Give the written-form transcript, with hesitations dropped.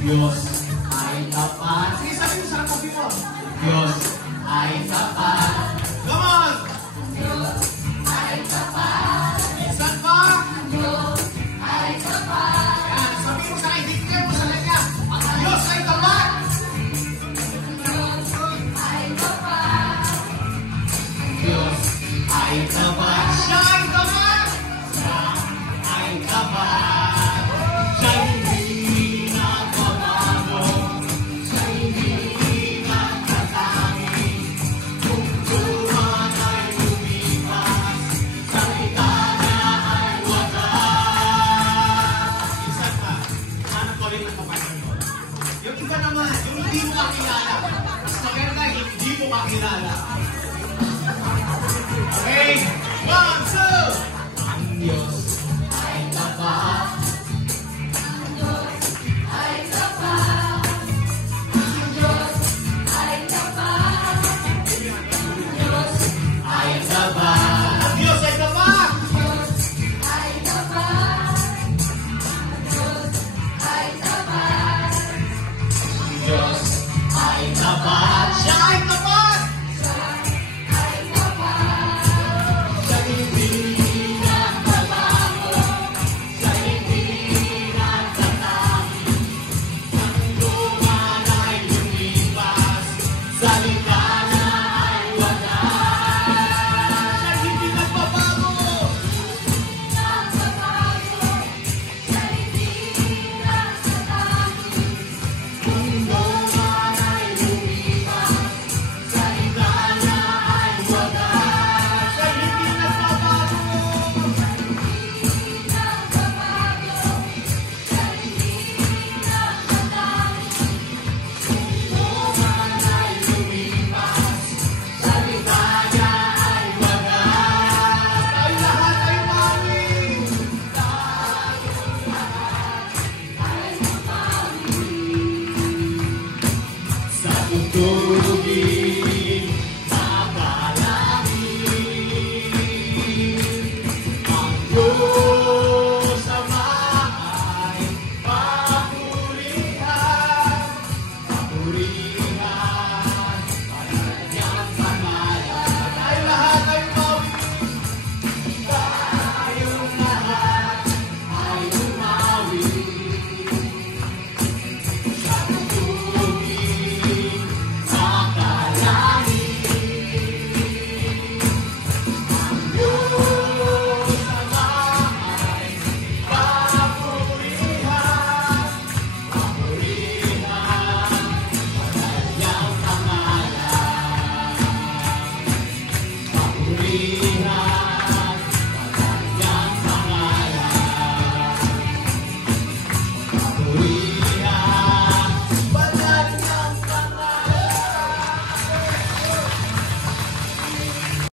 Diyos ay tapat. Sige, sabi mo sa tabi mo. Diyos ay tapat. Come on! Diyos ay tapat. Minsan pa? Diyos ay tapat. Yan, sabi mo sa akin, declare mo sa kanya. Ang Diyos ay tapat. Diyos ay tapat. Diyos ay tapat. Siya ay tapat. Siya ay tapat. Yung iba naman, yung hindi mo makilala. Mas maganda, hindi mo makilala. Okay? 1, 2!